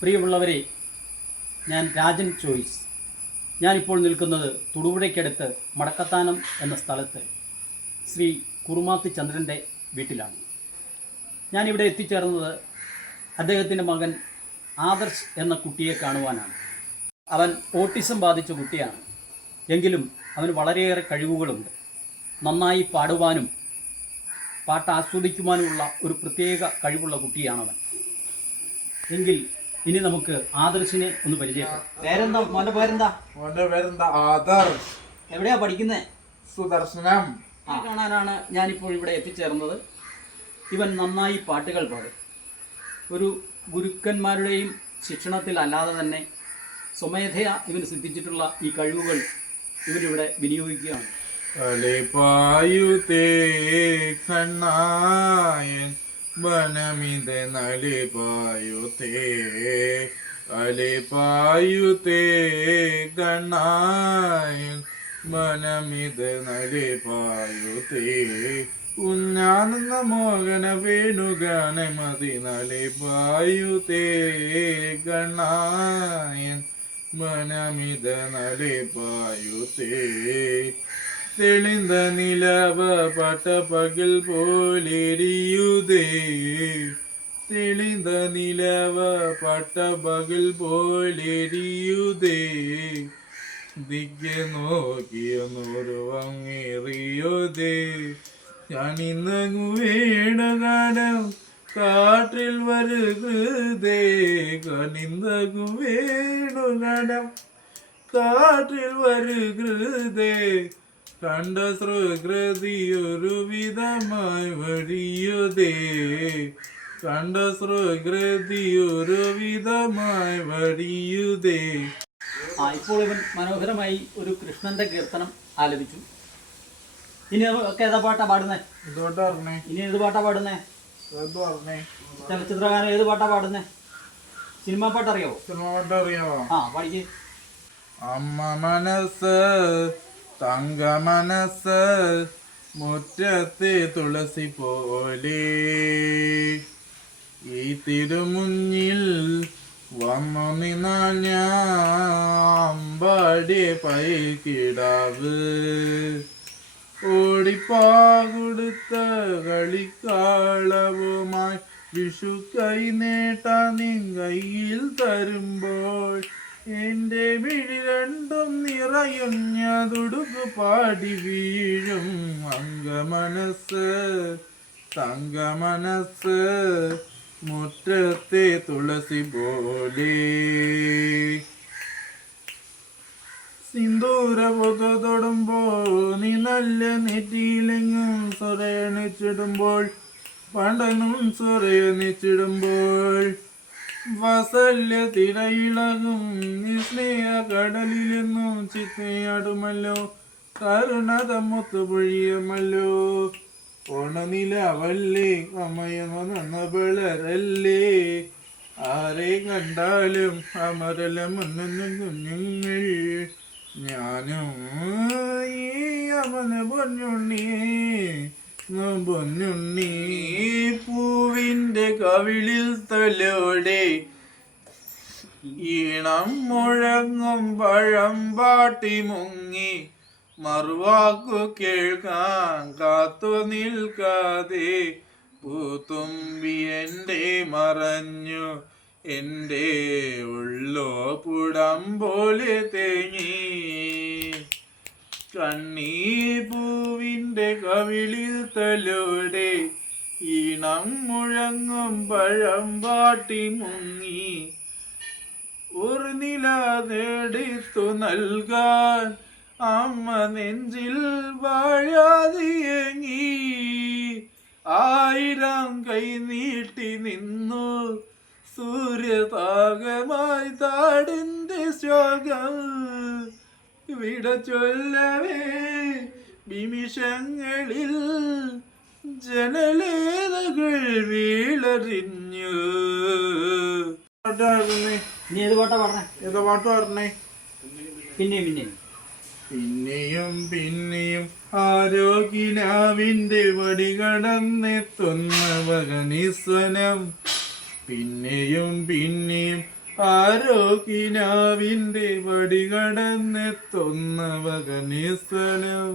പ്രിയമുള്ളവരെ ഞാൻ രാജൻ ചോയ്സ്. ഞാനിപ്പോൾ നിൽക്കുന്നത് തൊടുപുഴയ്ക്കടുത്ത് മടക്കത്താനം എന്ന സ്ഥലത്ത് ശ്രീ കുറുമാത്തി ചന്ദ്രന്റെ വീട്ടിലാണ്. ഞാനിവിടെ എത്തിച്ചേർന്നത് അദ്ദേഹത്തിന്റെ മകൻ ആദർശ് എന്ന കുട്ടിയെ കാണുവാനാണ്. അവൻ ഓട്ടിസം ബാധിച്ച കുട്ടിയാണ്. എങ്കിലും അവന് വളരെയേറെ കഴിവുകളുണ്ട്. നന്നായി പാടുവാനും പാട്ട് ആസ്വദിക്കുവാനുമുള്ള ഒരു പ്രത്യേക കഴിവുള്ള കുട്ടിയാണവൻ. എങ്കിൽ ഇനി നമുക്ക് ആദർശിനെ ഒന്ന് പരിചയപ്പെടാം. പേരെന്താ? മോന്റെ പേരെന്താ? മോന്റെ പേരെന്താ? ആദർശ് എവിടെയാ പഠിക്കുന്നത് സുദർശനം. ആ. കാണാനാണ് ഞാനിപ്പോൾ ഇവിടെ എത്തിച്ചേർന്നത്. ഇവൻ നന്നായി പാട്ടുകൾ പാടും. ഒരു ഗുരുക്കന്മാരുടെയും ശിക്ഷണത്തിൽ അല്ലാതെ തന്നെ സ്വമേധയാ ഇവന് സിദ്ധിച്ചിട്ടുള്ള ഈ കഴിവുകൾ ഇവരിവിടെ വിനിയോഗിക്കുകയാണ്. അലിപായുതേ കണ്ണായൻ വനമിത നലിപായുതേ അലിപായുത്തേ കണ്ണായൻ വനമിത നലിപായുതേ ഉന്നാനന്ദ മോഹന വേണുഗാന മതി. നലിപായുതേ കണ്ണായൻ മനമിത നലിപായുതേ തെളിന്ന നിലവ പട്ട പകൽ പോലെരിയുതേ. തെളിந்த നിലവ പട്ട പകൽ പോലെരിയുതേ. ദിഗ്ഗെ നോക്കിയ നൂറ് വങ്ങേറിയുതേ ഞാനിന്നങ്ങു വേണ ഗാനം കാട്ടിൽ വരുതേ കണിന്നങ്ങു വേണു ഗാനം കാട്ടിൽ വരുതേ കണ്ട ഒരു വിധമായി വഴിയുതേ. കണ്ട ഒരു വിധമായി വഴിയുതേ. ആ ഇപ്പോൾ ഇവൻ മനോഹരമായി ഒരു കൃഷ്ണന്റെ കീർത്തനം ആലപിച്ചു. ഇനി ഒക്കെ ഏതാ പാട്ടാ പാടുന്നേ? ഇനി ഏത് പാട്ടാ പാടുന്നേ? ചലച്ചിത്രകാരൻ ഏത് പാട്ടാ പാടുന്നേ? സിനിമാ പാട്ട് അറിയാവോ? സിനിമ അറിയാവോ? ആ പാടിക്ക് അമ്മ മനസ്സ് തങ്ക മനസ് മുറ്റത്തെ തുളസി പോലെ ഈ തിരുമുന്നിൽ വന്നു നിന്നാൽ ഞാൻ പൈക്കിടാവ് ഓടിപ്പാകൊടുത്ത കളിക്കാളവുമായി വിഷു കൈ നേട്ടാ നിൻ കയ്യിൽ തരുമ്പോൾ എന്റെ മിഴി രണ്ടും നിറയുഞ്ഞതുടുകു പാടി വീഴും അംഗമനസ് തങ്ക മനസ്സ് മുറ്റത്തെ തുളസി പോലെ. സിന്ദൂര പുക തൊടുമ്പോൾ നീ നല്ല നെറ്റിയിലെങ്ങും സ്വരണിച്ചിടുമ്പോൾ പണ്ടനും സ്വരണിച്ചിടുമ്പോൾ വസല്യ തിരയിളകും നിസ്നേഹ കടലിലെന്നും ചിത്തയാടുമല്ലോ കരുണത പൊഴിയമല്ലോ ഓണനിലവല്ലേ അമയമെന്ന പിളരല്ലേ ആരെ കണ്ടാലും അമരല മുന്നു കുഞ്ഞുങ്ങൾ. ഞാനും ഈ അമന പൊന്നുണ്ണി. പൊന്നുണ്ണി പൂവിന്റെ കവിളിൽ തലോടെ. ഈണം മുഴങ്ങും പഴം പാട്ടി മുങ്ങി. മറുവാക്കു കേൾക്കാൻ കാത്തു നിൽക്കാതെ പൂത്തുമ്പി എന്റെ മറഞ്ഞു. എന്റെ ഉള്ളോ പുടം പോലെ തേങ്ങി. കണ്ണീ പൂവിന്റെ കവിളിൽ തലോടെ ഈണം മുഴങ്ങും പഴം പാട്ടി മുങ്ങി. ഒരു നില നേടിത്തു നൽകാൻ അമ്മ നെഞ്ചിൽ വാഴാതിയങ്ങി ആയിരം കൈ നീട്ടി നിന്നു സൂര്യതാകമായി താടിന്റെ ശോകം. വിട ചൊല്ലവേ. നിമിഷങ്ങളിൽ ജനലേതകൾ വീളറിഞ്ഞു. നീ ഏത് പാട്ടാ പറഞ്ഞേ ഏതോ പാട്ട് പറഞ്ഞേ പിന്നെയും പിന്നെയും. പിന്നെയും പിന്നെയും ആരോഗ്യനാവിന്റെ വടി കടന്നെത്തുന്ന വകനിസ്വനം പിന്നെയും പിന്നെയും ആരോ കിനാവിന്റെ വടി കടന്നെത്തുന്ന വകനീസ്ഥലം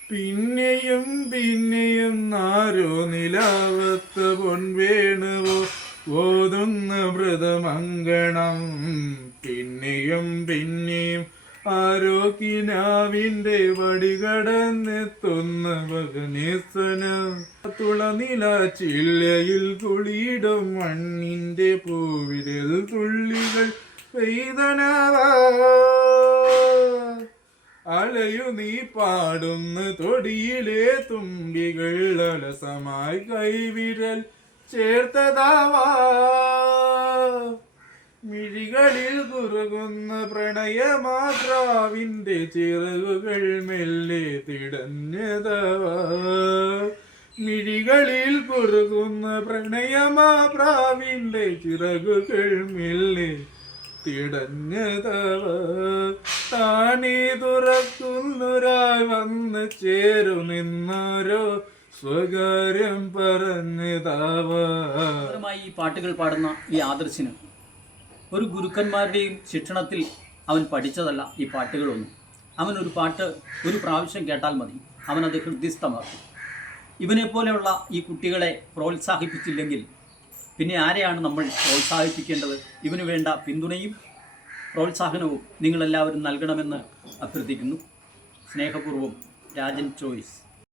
പിന്നെയും പിന്നെയും ആരോ നിലാവത്ത് പൊൻവേണുവോ ഓതുന്ന വ്രതമംഗണം പിന്നെയും പിന്നെയും ആരോ വടികടന്നെത്തുന്ന ഭഗനേശ്വന തുളനില ചില്ലയിൽ കുളിയിടും മണ്ണിന്റെ പൂവിരൽ തുള്ളികൾ അലയു നീ പാടുന്ന തൊടിയിലെ തുമ്പികൾ അലസമായി കൈവിരൽ ചേർത്തതാവാ. മിഴികളിൽ കുറുകുന്ന പ്രണയമാത്രാവിന്റെ ചിറകുകൾ മെല്ലെ തിടഞ്ഞതവ. മിഴികളിൽ കുറുകുന്ന പ്രണയമാത്രാവിന്റെ ചിറകുകൾ മെല്ലെ തിടഞ്ഞതവ. താനേ തുറക്കുന്നൊരാൾ വന്ന് ചേരു നിന്നോരോ സ്വകാര്യം പറഞ്ഞതാവാ. ഈ പാട്ടുകൾ പാടുന്ന ഈ ആദർശിന് ഒരു ഗുരുക്കന്മാരുടെയും ശിക്ഷണത്തിൽ അവൻ പഠിച്ചതല്ല ഈ പാട്ടുകളൊന്നും. അവൻ ഒരു പാട്ട് ഒരു പ്രാവശ്യം കേട്ടാൽ മതി. അവൻ അവനത് ഹൃദ്യസ്ഥമാക്കും. ഇവനെപ്പോലെയുള്ള ഈ കുട്ടികളെ പ്രോത്സാഹിപ്പിച്ചില്ലെങ്കിൽ പിന്നെ ആരെയാണ് നമ്മൾ പ്രോത്സാഹിപ്പിക്കേണ്ടത്? ഇവന് വേണ്ട പിന്തുണയും പ്രോത്സാഹനവും നിങ്ങളെല്ലാവരും നൽകണമെന്ന് അഭ്യർത്ഥിക്കുന്നു. സ്നേഹപൂർവം രാജൻ ചോയ്സ്.